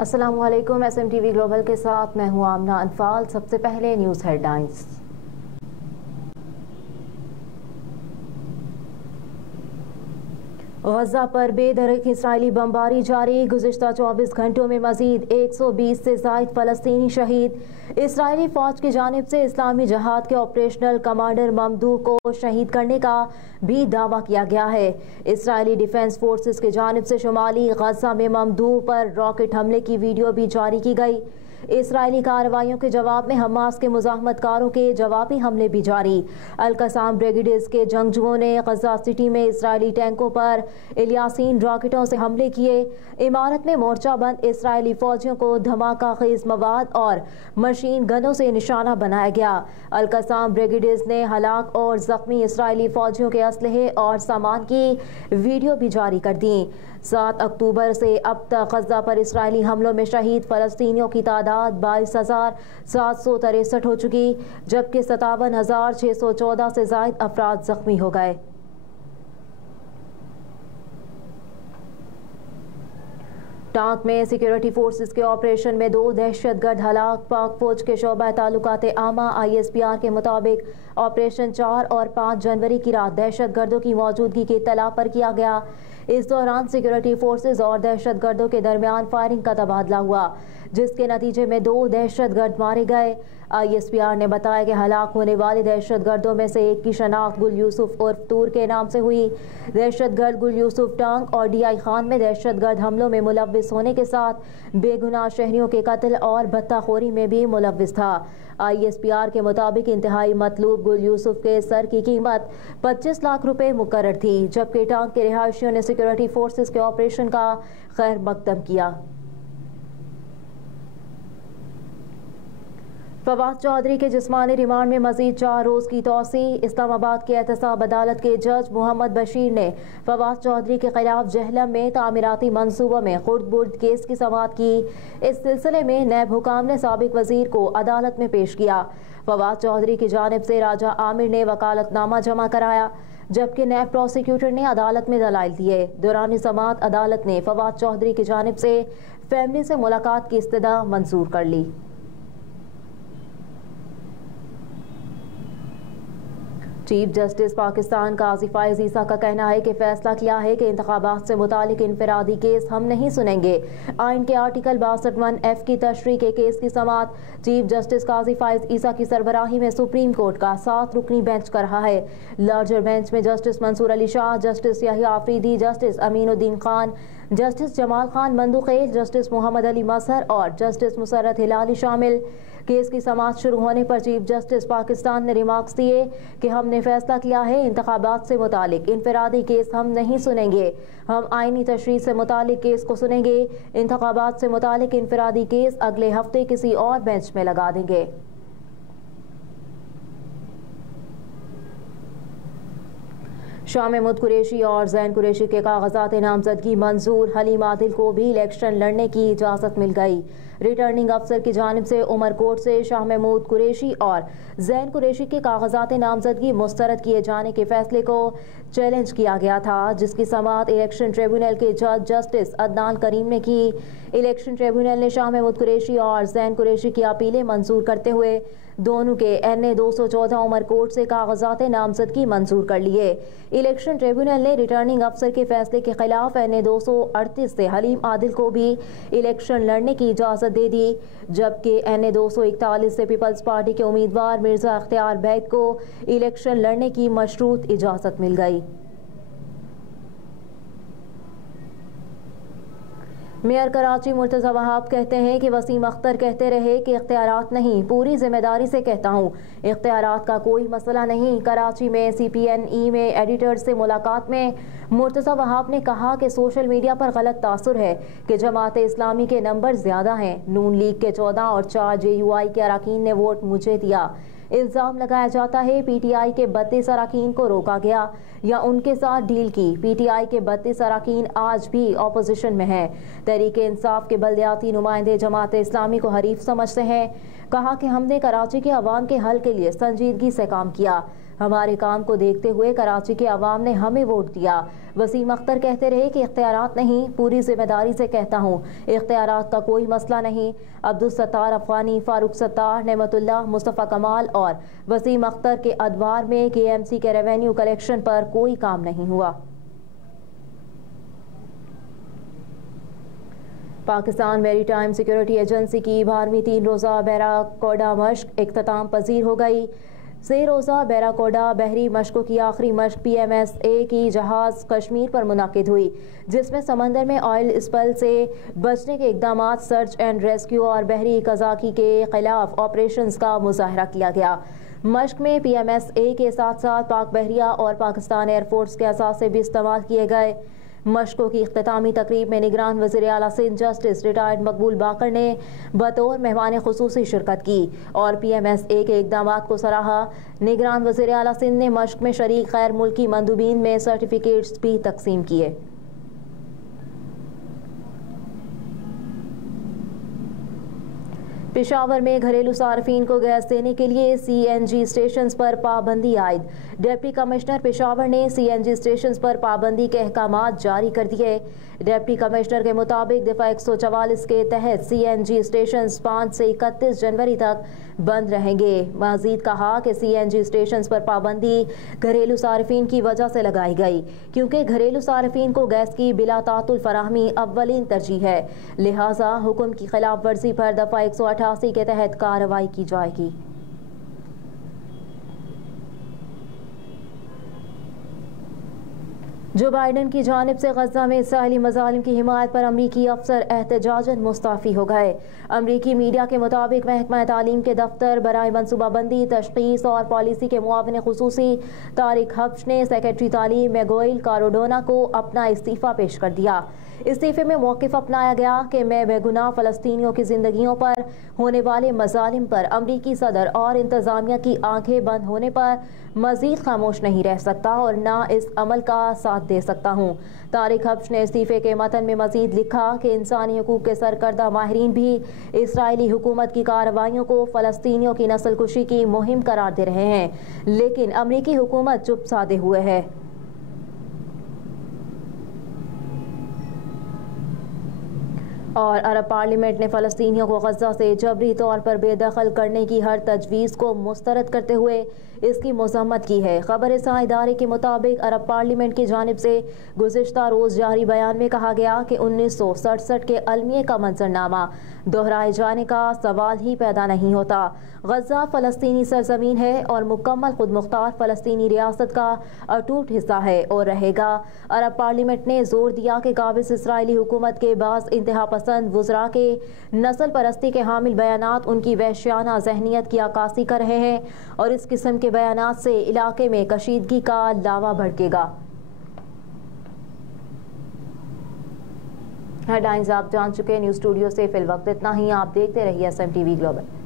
अस्सलामुअलैकुम। SMTV global के साथ मैं हूं आमना अनफाल। सबसे पहले न्यूज़ हेडलाइंस। गजा पर बेदरक इसराइली बमबारी जारी। गुज़िश्ता 24 घंटों में मजीद 120 से ज़ायद फ़लस्तीनी शहीद। इसराइली फ़ौज की जानिब से इस्लामी जहाद के ऑपरेशनल कमांडर ममदूह को शहीद करने का भी दावा किया गया है। इसराइली डिफेंस फोर्सेस की जानिब से शुमाली गजा में ममदूह पर रॉकेट हमले की वीडियो भी जारी की गई। इसराइली कार्रवाइयों के जवाब में हमास के मुज़ाहमतकारों के जवाबी हमले भी जारी। अल-कसाम ब्रिगेड्स के जंगजुओं ने गजा सिटी में इसराइली टैंकों पर इलियासीन रॉकेटों से हमले किए। इमारत में मोर्चाबंद इसराइली फौजियों को धमाका खेज मवाद और मशीन गनों से निशाना बनाया गया। अल-कसाम ब्रिगेड्स ने हलाक और जख्मी इसराइली फौजियों के असलहे और सामान की वीडियो भी जारी कर दी। 7 अक्टूबर से अब तक गजा पर इसराइली हमलों में शहीद फ़लस्तीनियों की तादाद 22,763 हो चुकी, जबकि 57,614 से ज़ायद अफराद जख्मी हो गए। टांक में सिक्योरिटी फोर्सेस के ऑपरेशन में 2 दहशतगर्द हलाक। पाक फौज के शोबा ताल्लुकात आमा ISPR के मुताबिक ऑपरेशन 4 और 5 जनवरी की रात दहशतगर्दों की मौजूदगी की इत्तला पर किया गया। इस दौरान सिक्योरिटी फोर्सेस और दहशतगर्दों के दरमियान फायरिंग का तबादला हुआ, जिसके नतीजे में 2 दहशतगर्द मारे गए। ISPR ने बताया कि हलाक होने वाले दहशतगर्दों में से एक की शनाख्त गुल यूसुफ उर्फ तूर के नाम से हुई। दहशतगर्द गुल यूसुफ टांग और DI खान में दहशतगर्द हमलों में मुलव्विस होने के साथ बेगुनाह शहरियों के कत्ल और भत्ताखोरी में भी मुलव्विस था। ISPR के मुताबिक इंतहाई मतलूब गुल यूसुफ के सर की कीमत 25 लाख रुपए मुकर्रर थी, जबकि टांग के रिहायशियों ने सिक्योरिटी फोर्सेस के ऑपरेशन का खैर मकदम किया। फवाद चौधरी के जिस्मानी रिमांड में मजीद 4 रोज़ की तौसी। इस्लामाबाद के एहतसाब अदालत के जज मोहम्मद बशीर ने फवाद चौधरी के खिलाफ जहलम में तामीराती मंसूबों में खुर्द-बुर्द केस की समाअत की। इस सिलसिले में नैब हुकाम ने साबिक वजीर को अदालत में पेश किया। फवाद चौधरी की जानिब से राजा आमिर ने वकालतनामा जमा कराया, जबकि नैब प्रोसिक्यूटर ने अदालत में दलाइल दिए। दौरान समाअत अदालत ने फवाद चौधरी की जानिब से फैमिली से मुलाकात की इस्तदा मंजूर कर ली। चीफ जस्टिस पाकिस्तान काजी फाइज ईसा का कहना है कि फैसला किया है कि इंतखाबात से मुतालिक इनफरादी केस हम नहीं सुनेंगे। आइन के आर्टिकल 62(1)(f) की तशरीह के केस की समाअत चीफ जस्टिस काजी फाइज ईसा की सरबराही में सुप्रीम कोर्ट का 7 रुकनी बेंच कर रहा है। लार्जर बेंच में justice Mansoor Ali Shah, justice Yahya Afridi, justice Aminuddin Khan, justice Jamal Khan Mandokhail, justice Mohammad Ali Mazhar और जस्टिस मुसर्रत हिलाली शामिल। केस की समाअत शुरू होने पर चीफ जस्टिस पाकिस्तान ने रिमार्क्स दिए कि हमने फैसला किया है इंतखाबात से मुतालिक इनफरादी केस हम नहीं सुनेंगे। हम आईनी तशरीह से मुतालिक केस को सुनेंगे। इंतखाबात से मुतालिक इनफरादी केस अगले हफ्ते किसी और बेंच में लगा देंगे। शाह महमूद कुरैशी और जैन कुरैशी के कागजात नामजदगी मंजूर। हलीम आदिल को भी इलेक्शन लड़ने की इजाज़त मिल गई। रिटर्निंग अफसर की जानिब से उमरकोट से शाह महमूद कुरैशी और जैन कुरैशी के कागजात नामजदगी मुस्तरद किए जाने के फैसले को चैलेंज किया गया था, जिसकी समाअत इलेक्शन ट्रिब्यूनल के जज जस्टिस अदनान करीम ने की। इलेक्शन ट्रिब्यूनल ने शाह महमूद कुरैशी और जैन कुरैशी की अपीलें मंजूर करते हुए दोनों के NA 214 उमरकोट से कागजात नामजदगी मंजूर कर लिए। इलेक्शन ट्रिब्यूनल ने रिटर्निंग अफसर के फैसले के खिलाफ NA 238 से हलीम आदिल को भी इलेक्शन लड़ने की इजाज़त दे दी, जबकि NA 241 से पीपल्स पार्टी के उम्मीदवार मिर्जा इख्तियार बैग को इलेक्शन लड़ने की मशरूत इजाज़त मिल गई। मेयर कराची मुर्तज़ा वहाब कहते हैं कि वसीम अख्तर कहते रहे कि इख्तियारात नहीं, पूरी जिम्मेदारी से कहता हूँ इख्तियारात का कोई मसला नहीं। कराची में CPNE में एडिटर्स से मुलाकात में मुर्तज़ा वहाब ने कहा कि सोशल मीडिया पर गलत तासुर है कि जमात इस्लामी के नंबर ज़्यादा हैं। नून लीग के 14 और 4 JUI के अरकान ने वोट मुझे दिया। इल्ज़ाम लगाया जाता है PTI के 32 अरकान को रोका गया या उनके साथ डील की। PTI के 32 अरकान आज भी अपोजिशन में हैं। तहरीक इंसाफ के बलदियाती नुमाइंदे जमात इस्लामी को हरीफ समझते हैं। कहा कि हमने कराची के अवाम के हल के लिए संजीदगी से काम किया। हमारे काम को देखते हुए कराची के अवाम ने हमें वोट दिया। वसीम अख्तर कहते रहे कि इख्तियारात नहीं, पूरी जिम्मेदारी से कहता हूँ, इख्तियारात का कोई मसला नहीं। अब्दुल सत्तार अफगानी, फारूक सत्तार, नेमतुल्लाह, मुस्तफ़ा कमाल और वसीम अख्तर के अदवार में KMC के रेवेन्यू कलेक्शन पर कोई काम नहीं हुआ। पाकिस्तान मैरीटाइम सिक्योरिटी एजेंसी की 12वीं 3 रोज़ा बैराकोडा मश्क इख्तिताम पजीर हो गई। 6 रोज़ा बैराकोडा बहरी मशकों की आखिरी मश्क PMS-A की जहाज़ कश्मीर पर मुनाकिद हुई, जिसमें समंदर में ऑयल स्पल से बचने के इकदाम, सर्च एंड रेस्क्यू और बहरी कज़ाकी के खिलाफ ऑपरेशंस का मुजाहरा किया गया। मश्क में PMS-A के साथ साथ पाक बहरिया और पाकिस्तान एयरफोर्स के असासे भी इस्तेमाल किए गए। मशकों की इख्तितामी तकरीब में निगरान वज़ीर आला सिंध जस्टिस रिटायर्ड मकबूल बाकर ने बतौर मेहमान खुसूसी शिरकत की और PMS-A के इक़दामात को सराहा। निगरान वज़ीर आला सिंध ने मश्क में शरीक गैर मुल्की मंदूबीन में सर्टिफिकेट्स भी तकसीम किए। पेशावर में घरेलू सार्फिन को गैस देने के लिए CNG स्टेशन पर पाबंदी आयद। डिप्टी कमिश्नर पेशावर ने CNG स्टेशन पर पाबंदी के अहकामात जारी कर दिए। डिप्टी कमिश्नर के मुताबिक दफ़ा 144 के तहत CNG स्टेशन 5 से 31 जनवरी तक बंद रहेंगे। मज़ीद कहा कि CNG स्टेशन पर पाबंदी घरेलू सार्फिन की वजह से लगाई गई, क्योंकि घरेलू सार्फिन को गैस की बिला तातुल फराहमी अव्वलीन तरजीह है, लिहाजा हुक्म की खिलाफ वर्जी पर दफ़ा 188 के तहत कार्रवाई की जाएगी। जो बाइडन की जानिब से गज़ा में इसराइली मज़ालिम की हिमायत पर अमरीकी अफसर एहतजाजन मुस्ताफ़ी हो गए। अमरीकी मीडिया के मुताबिक महकमा तालीम के दफ्तर बराए मनसूबाबंदी, तशख़ीस और पॉलिसी के मुआविन खुसूसी तारिक हब्श ने सेक्रेटरी तालीम मैगोइल कारोडोना को अपना इस्तीफ़ा पेश कर दिया। इस्तीफ़े में मौक़िफ़ अपनाया गया कि मैं बेगुनाह फ़लस्तीनियों की ज़िंदगियों पर होने वाले मज़ालिम पर अमरीकी सदर और इंतज़ामिया की आंखें बंद होने पर मज़ीद खामोश नहीं रह सकता और ना इस अमल का साथ दे सकता हूँ। तारिक हब्श ने इस्तीफ़े के मतन में मज़ीद लिखा कि इंसानी हुकूक के सरकर्दा माहिरीन भी इसराइली हुकूमत की कार्रवाइयों को फ़लस्तीनियों की नस्लकुशी की मुहिम करार दे रहे हैं, लेकिन अमरीकी हुकूमत चुप साधे हुए है। और अरब पार्लियामेंट ने फ़लस्तीनियों को गज़ा से जबरी तौर पर बेदखल करने की हर तजवीज़ को मुस्तरद करते हुए इसकी मज़म्मत की है। खबरसां इदारे के मुताबिक अरब पार्लियामेंट की जानिब से गुज़िश्ता रोज़ जारी बयान में कहा गया कि 1967 के अलमिए का मंजरनामा दोहराए जाने का सवाल ही पैदा नहीं होता। गज़ा फ़लस्तीनी सरजमीन है और मुकम्मल खुद मुख्तार फ़लस्तीनी रियासत का अटूट हिस्सा है और रहेगा। अरब पार्लियामेंट ने जोर दिया कि काबिज़ इसराइली हुकूमत के बाज़ इंतहा पसंद वुज़रा के नस्ल परस्ती के हामिल बयानात उनकी वहशियाना जहनीत की अक्कासी कर रहे हैं और इस किस्म के बयानात से इलाके में कशीदगी का लावा भड़केगा। हेडलाइंस आप जान चुके। न्यूज़ स्टूडियो से फिल वक्त इतना ही। आप देखते रहिए SMTV ग्लोबल।